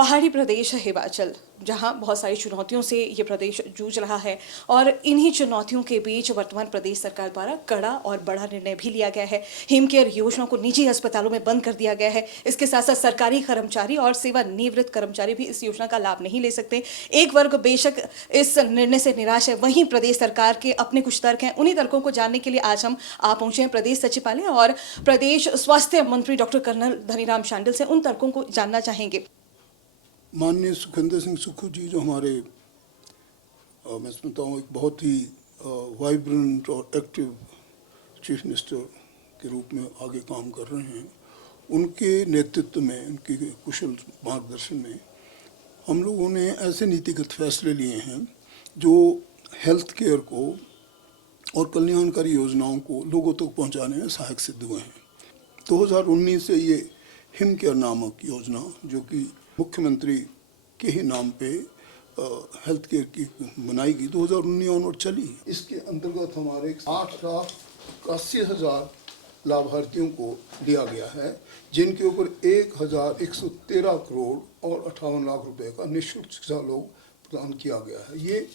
पहाड़ी प्रदेश है हिमाचल, जहां बहुत सारी चुनौतियों से ये प्रदेश जूझ रहा है और इन्हीं चुनौतियों के बीच वर्तमान प्रदेश सरकार द्वारा कड़ा और बड़ा निर्णय भी लिया गया है। हिम केयर योजना को निजी अस्पतालों में बंद कर दिया गया है। इसके साथ साथ सरकारी कर्मचारी और सेवानिवृत्त कर्मचारी भी इस योजना का लाभ नहीं ले सकते। एक वर्ग बेशक इस निर्णय से निराश है, वहीं प्रदेश सरकार के अपने कुछ तर्क हैं। उन्हीं तर्कों को जानने के लिए आज हम आ पहुंचे हैं प्रदेश सचिवालय और प्रदेश स्वास्थ्य मंत्री डॉक्टर कर्नल धनीराम शांडिल से उन तर्कों को जानना चाहेंगे। माननीय सुखविंदर सिंह सुक्खू जी जो हमारे मैं समझता हूँ एक बहुत ही वाइब्रेंट और एक्टिव चीफ मिनिस्टर के रूप में आगे काम कर रहे हैं, उनके नेतृत्व में, उनके कुशल मार्गदर्शन में हम लोगों ने ऐसे नीतिगत फैसले लिए हैं जो हेल्थ केयर को और कल्याणकारी योजनाओं को लोगों तक पहुंचाने में सहायक सिद्ध हुए हैं। 2019 से ये हिम केयर नामक योजना जो कि मुख्यमंत्री के ही नाम पे हेल्थ केयर की बनाई गई, 2019 ऑनवर्ड चली। इसके अंतर्गत हमारे 8,80,000 लाभार्थियों को दिया गया है, जिनके ऊपर 1,113 करोड़ और 58 लाख रुपए का निःशुल्क चिकित्सा लोग प्रदान किया गया है। ये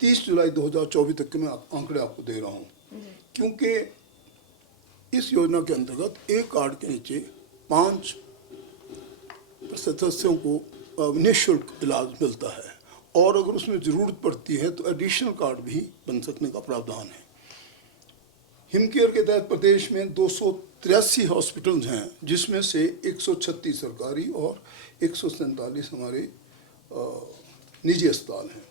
30 जुलाई 2024 तक के मैं आंकड़े आपको दे रहा हूँ, क्योंकि इस योजना के अंतर्गत एक कार्ड के नीचे 5 सदस्यों को निःशुल्क इलाज मिलता है और अगर उसमें ज़रूरत पड़ती है तो एडिशनल कार्ड भी बन सकने का प्रावधान है। हिम केयर के तहत प्रदेश में 283 हॉस्पिटल्स हैं, जिसमें से 136 सरकारी और 147 हमारे निजी अस्पताल हैं।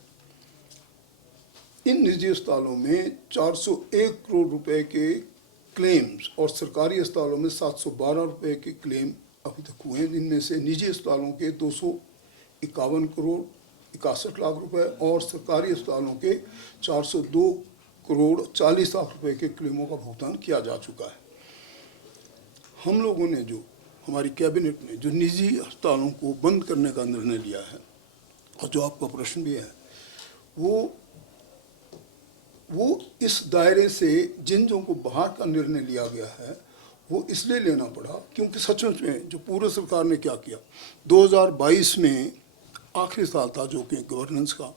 इन निजी अस्पतालों में 401 करोड़ रुपए के क्लेम्स और सरकारी अस्पतालों में 712 रुपए के क्लेम अभी तक हुए हैं। इनमें से निजी अस्पतालों के 251 करोड़ 61 लाख रुपए और सरकारी अस्पतालों के 402 करोड़ 40 लाख रुपए के क्लेमों का भुगतान किया जा चुका है। हम लोगों ने जो हमारी कैबिनेट ने जो निजी अस्पतालों को बंद करने का निर्णय लिया है और जो आपका प्रश्न भी है, वो इस दायरे से जिन को बाहर का निर्णय लिया गया है वो इसलिए लेना पड़ा क्योंकि सचमुच में जो पूर्व सरकार ने क्या किया, 2022 में आखिरी साल था जो कि गवर्नेंस का,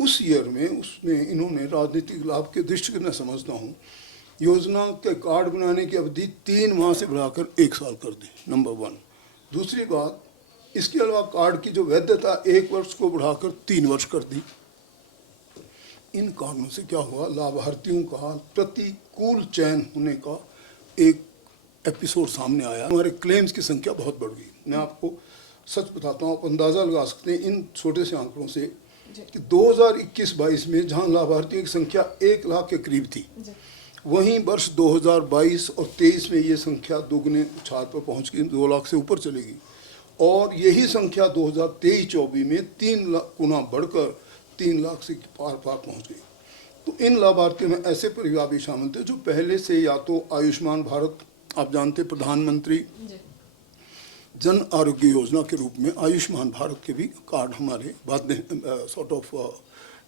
उस ईयर में उसमें इन्होंने राजनीतिक लाभ के दृष्टि मैं समझता हूँ योजना के कार्ड बनाने की अवधि 3 माह से बढ़ाकर 1 साल कर दी, नंबर 1। दूसरी बात, इसके अलावा कार्ड की जो वैधता 1 वर्ष को बढ़ाकर 3 वर्ष कर दी। इन कारणों से क्या हुआ, लाभार्थियों का प्रतिकूल चयन होने का एक एपिसोड सामने आया। हमारे क्लेम्स की संख्या बहुत बढ़ गई। मैं आपको सच बताता हूँ, आप अंदाज़ा लगा सकते हैं इन छोटे से आंकड़ों से कि 2021-22 में जहाँ लाभार्थियों की संख्या 1 लाख के करीब थी, वहीं वर्ष 2022 और 23 में ये संख्या दोगुने उछाल पर पहुँच गई, 2 लाख से ऊपर चलेगी। और यही संख्या 2023-24 में 3 लाख गुना बढ़कर 3 लाख से पार पहुँच गई। तो इन लाभार्थियों में ऐसे परिवार भी शामिल थे जो पहले से या तो आयुष्मान भारत, आप जानते प्रधानमंत्री जन आरोग्य योजना के रूप में आयुष्मान भारत के भी कार्ड हमारे बाद सॉर्ट ऑफ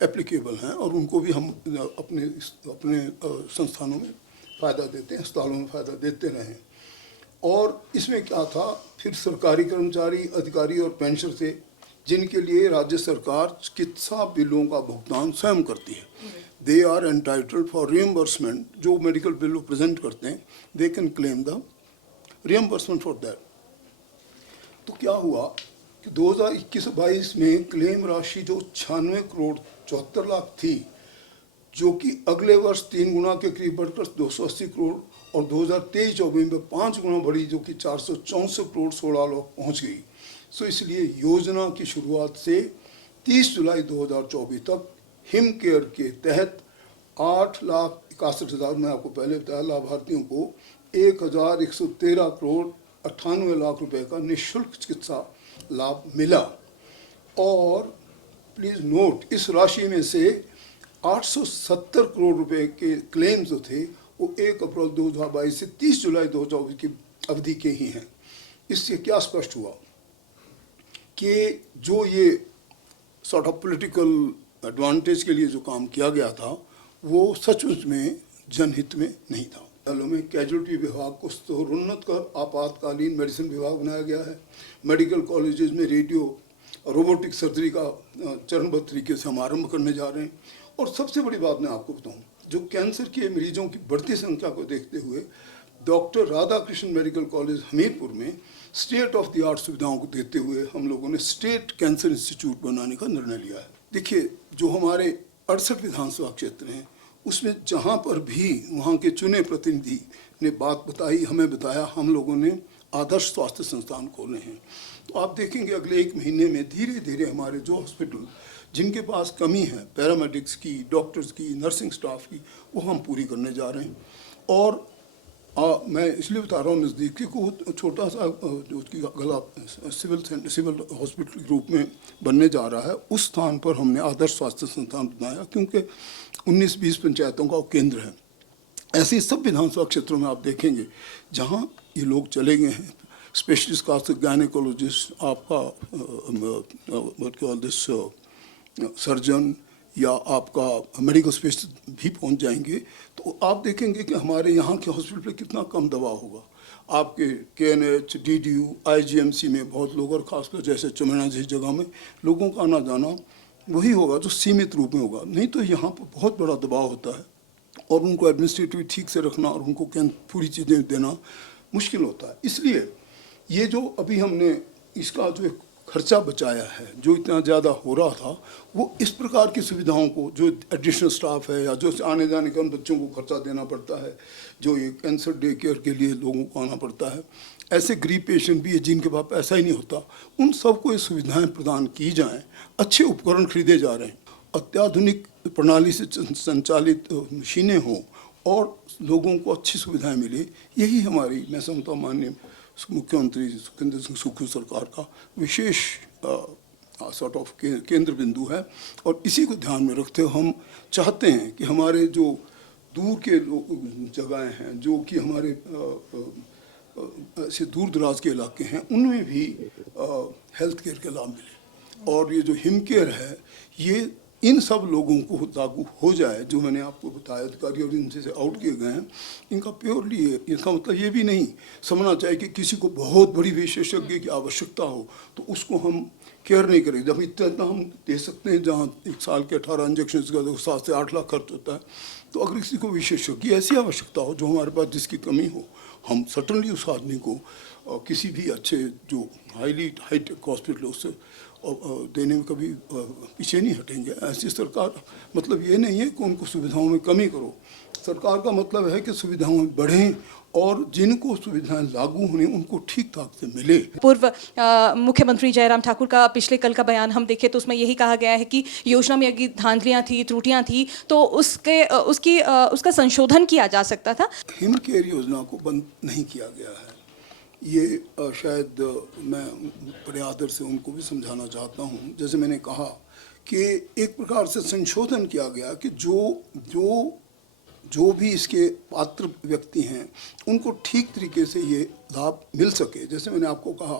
एप्लीकेबल हैं और उनको भी हम अपने संस्थानों में फ़ायदा देते हैं, अस्पतालों में फ़ायदा देते रहें। और इसमें क्या था, फिर सरकारी कर्मचारी, अधिकारी और पेंशन से जिनके लिए राज्य सरकार चिकित्सा बिलों का भुगतान स्वयं करती है, they are entitled for reimbursement. जो मेडिकल बिल प्रेजेंट करते हैं, they can claim the reimbursement for that. तो क्या हुआ कि 2021-22 में क्लेम राशि जो 96 करोड़ 74 लाख थी, जो कि अगले वर्ष 3 गुना के करीब बढ़कर 280 करोड़ और 2023-24 में 5 गुना बढ़ी, जो कि 464 करोड़ 16 लाख पहुँच गई। सो इसलिए योजना की शुरुआत से 30 जुलाई 2024 तक हिम केयर के तहत 8,61,000, मैं आपको पहले बताया, लाभार्थियों को 1,113 करोड़ 98 लाख रुपए का निःशुल्क चिकित्सा लाभ मिला। और प्लीज़ नोट, इस राशि में से 870 करोड़ रुपए के क्लेम्स जो थे वो 1 अप्रैल 2022 से 30 जुलाई 2024 की अवधि के ही हैं। इससे क्या स्पष्ट हुआ कि जो ये सॉर्ट ऑफ पॉलिटिकल एडवांटेज के लिए जो काम किया गया था वो सचमुच में जनहित में नहीं था। अस्पतालों में कैजुअलिटी विभाग को स्तरोन्नत कर आपातकालीन मेडिसिन विभाग बनाया गया है। मेडिकल कॉलेजेस में रेडियो रोबोटिक सर्जरी का चरणबद्ध तरीके से हम आरंभ करने जा रहे हैं। और सबसे बड़ी बात मैं आपको बताऊं, जो कैंसर के मरीजों की बढ़ती संख्या को देखते हुए doctor Radhakrishna medical college Hamirpur में स्टेट ऑफ द आर्ट सुविधाओं को देते हुए हम लोगों ने स्टेट कैंसर इंस्टीट्यूट बनाने का निर्णय लिया है। देखिए, जो हमारे 68 विधानसभा क्षेत्र हैं उसमें जहाँ पर भी वहाँ के चुने प्रतिनिधि ने बात बताई, हमें बताया, हम लोगों ने आदर्श स्वास्थ्य संस्थान खोले हैं। तो आप देखेंगे अगले 1 महीने में धीरे धीरे हमारे जो हॉस्पिटल जिनके पास कमी है पैरामेडिक्स की, डॉक्टर्स की, नर्सिंग स्टाफ की, वो हम पूरी करने जा रहे हैं। और मैं इसलिए बता रहा हूँ नज़दीकी को छोटा सा जो उसकी गला सिविल हॉस्पिटल के रूप में बनने जा रहा है, उस स्थान पर हमने आदर्श स्वास्थ्य संस्थान बनाया क्योंकि 19-20 पंचायतों का केंद्र है। ऐसे ही सब विधानसभा क्षेत्रों में आप देखेंगे जहाँ ये लोग चले गए हैं, स्पेशलिस्ट कास्ट गायनेकोलॉजिस्ट, आपका सर्जन या आपका मेडिकल स्पेशलिस्ट भी पहुंच जाएंगे, तो आप देखेंगे कि हमारे यहाँ के हॉस्पिटल पे कितना कम दबाव होगा। आपके KNH, DDU, IGMC में बहुत लोग, और खासकर जैसे चुमेना जैसी जगह में लोगों का आना जाना वही होगा जो सीमित रूप में होगा, नहीं तो यहाँ पर बहुत बड़ा दबाव होता है और उनको एडमिनिस्ट्रेटिव ठीक से रखना और उनको पूरी चीज़ें देना मुश्किल होता है। इसलिए ये जो अभी हमने इसका जो खर्चा बचाया है, जो इतना ज़्यादा हो रहा था, वो इस प्रकार की सुविधाओं को, जो एडिशनल स्टाफ है या जो आने जाने का उन बच्चों को खर्चा देना पड़ता है, जो ये कैंसर डे केयर के लिए लोगों को आना पड़ता है, ऐसे गरीब पेशेंट भी है जिनके पास पैसा ही नहीं होता, उन सबको ये सुविधाएं प्रदान की जाएं। अच्छे उपकरण खरीदे जा रहे हैं, अत्याधुनिक प्रणाली से संचालित मशीनें हों और लोगों को अच्छी सुविधाएं मिले। यही हमारी, मैं समझता हूँ, माननीय मुख्यमंत्री सुखविंदर सिंह सुक्खू सरकार का विशेष सॉर्ट ऑफ केंद्र बिंदु है। और इसी को ध्यान में रखते हुए हम चाहते हैं कि हमारे जो दूर के जगहें हैं, जो कि हमारे ऐसे दूर दराज के इलाके हैं, उनमें भी हेल्थ केयर के लाभ मिले। और ये जो हिम केयर है, ये इन सब लोगों को लागू हो जाए जो मैंने आपको बताया, अधिकारी और इनसे से आउट किए गए हैं, इनका प्योरली है। इसका मतलब ये भी नहीं समझना चाहिए कि किसी को बहुत बड़ी विशेषज्ञ की आवश्यकता हो तो उसको हम केयर नहीं करेंगे। जब इतना हम दे सकते हैं, जहाँ 1 साल के 18 इंजेक्शन का 7 से 8 लाख खर्च होता है, तो अगर किसी को विशेषज्ञ ऐसी आवश्यकता हो जो हमारे पास जिसकी कमी हो, हम सटनली उस आदमी को किसी भी अच्छे जो हाईटेक हॉस्पिटलों से देने में कभी पीछे नहीं हटेंगे। ऐसी सरकार मतलब ये नहीं है कि उनको सुविधाओं में कमी करो। सरकार का मतलब है कि सुविधाओं में बढ़ें और जिनको सुविधाएं लागू होने उनको ठीक ठाक से मिले। पूर्व मुख्यमंत्री जयराम ठाकुर का पिछले कल का बयान हम देखें तो उसमें यही कहा गया है कि योजना में अगर धांधलियां थी, त्रुटियां थी, तो उसका संशोधन किया जा सकता था। हिम केयर योजना को बंद नहीं किया गया है, ये शायद मैं बड़े आदर से उनको भी समझाना चाहता हूँ। जैसे मैंने कहा कि एक प्रकार से संशोधन किया गया कि जो भी इसके पात्र व्यक्ति हैं उनको ठीक तरीके से ये लाभ मिल सके। जैसे मैंने आपको कहा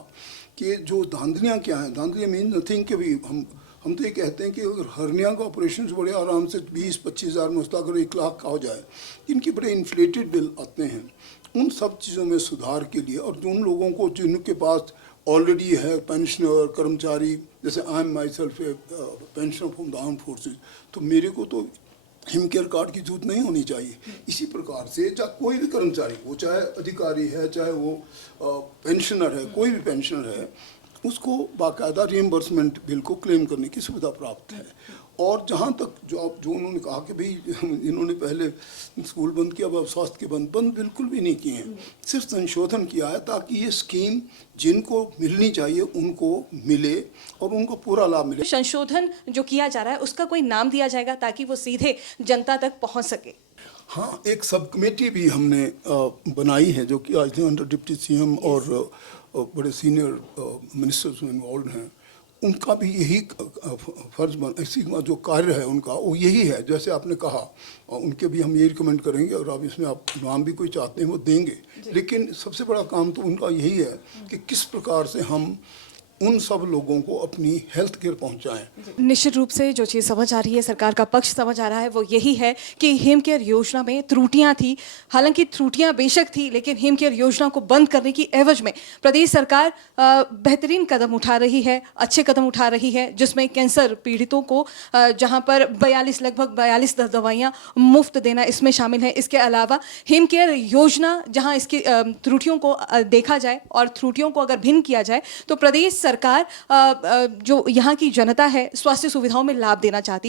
कि जो धांधलियाँ क्या हैं, धांधलियाँ मीन नथिंग कि भी हम तो ये कहते हैं कि अगर हर्निया का ऑपरेशन बड़े आराम से 20-25 हज़ार में होता, अगर 1 लाख का हो जाए, इनके बड़े इन्फ्लेटेड बिल आते हैं। उन सब चीज़ों में सुधार के लिए और जो उन लोगों को जिनके पास ऑलरेडी है पेंशनर, कर्मचारी, जैसे I am my self A pensioner from the arm forces, तो मेरे को तो हिम केयर कार्ड की जरूरत नहीं होनी चाहिए। इसी प्रकार से चाहे कोई भी कर्मचारी, वो चाहे अधिकारी है, चाहे वो पेंशनर है, कोई भी पेंशनर है, उसको बाकायदा रिएम्बर्समेंट बिल को क्लेम करने की सुविधा प्राप्त है। और जहाँ तक जो उन्होंने कहा कि भाई इन्होंने पहले स्कूल बंद किया, अब स्वास्थ्य के बंद बिल्कुल भी नहीं किए हैं, सिर्फ संशोधन किया है ताकि ये स्कीम जिनको मिलनी चाहिए उनको मिले और उनको पूरा लाभ मिले। संशोधन जो किया जा रहा है उसका कोई नाम दिया जाएगा ताकि वो सीधे जनता तक पहुँच सके? हाँ, एक सब कमेटी भी हमने बनाई है जो कि आज अंडर डिप्टी CM और बड़े सीनियर मिनिस्टर्स में इन्वॉल्व हैं। उनका भी यही फर्ज इसी जो कार्य है उनका वो यही है। जैसे आपने कहा, उनके भी हम यही रिकमेंड करेंगे और अब इसमें आप नाम भी कोई चाहते हैं वो देंगे, लेकिन सबसे बड़ा काम तो उनका यही है कि किस प्रकार से हम उन सब लोगों को अपनी हेल्थ केयर पहुंचाएं। निश्चित रूप से जो चीज़ समझ आ रही है, सरकार का पक्ष समझ आ रहा है, वो यही है कि हिम केयर योजना में त्रुटियां थी। हालांकि त्रुटियां बेशक थी, लेकिन हिम केयर योजना को बंद करने की एवज में प्रदेश सरकार बेहतरीन कदम उठा रही है, अच्छे कदम उठा रही है, जिसमें कैंसर पीड़ितों को जहां पर लगभग 42 दवाइयां मुफ्त देना इसमें शामिल है। इसके अलावा हिम केयर योजना जहां इसकी त्रुटियों को देखा जाए और त्रुटियों को अगर भिन्न किया जाए तो प्रदेश सरकार जो यहाँ की जनता है स्वास्थ्य सुविधाओं में लाभ देना चाहती है।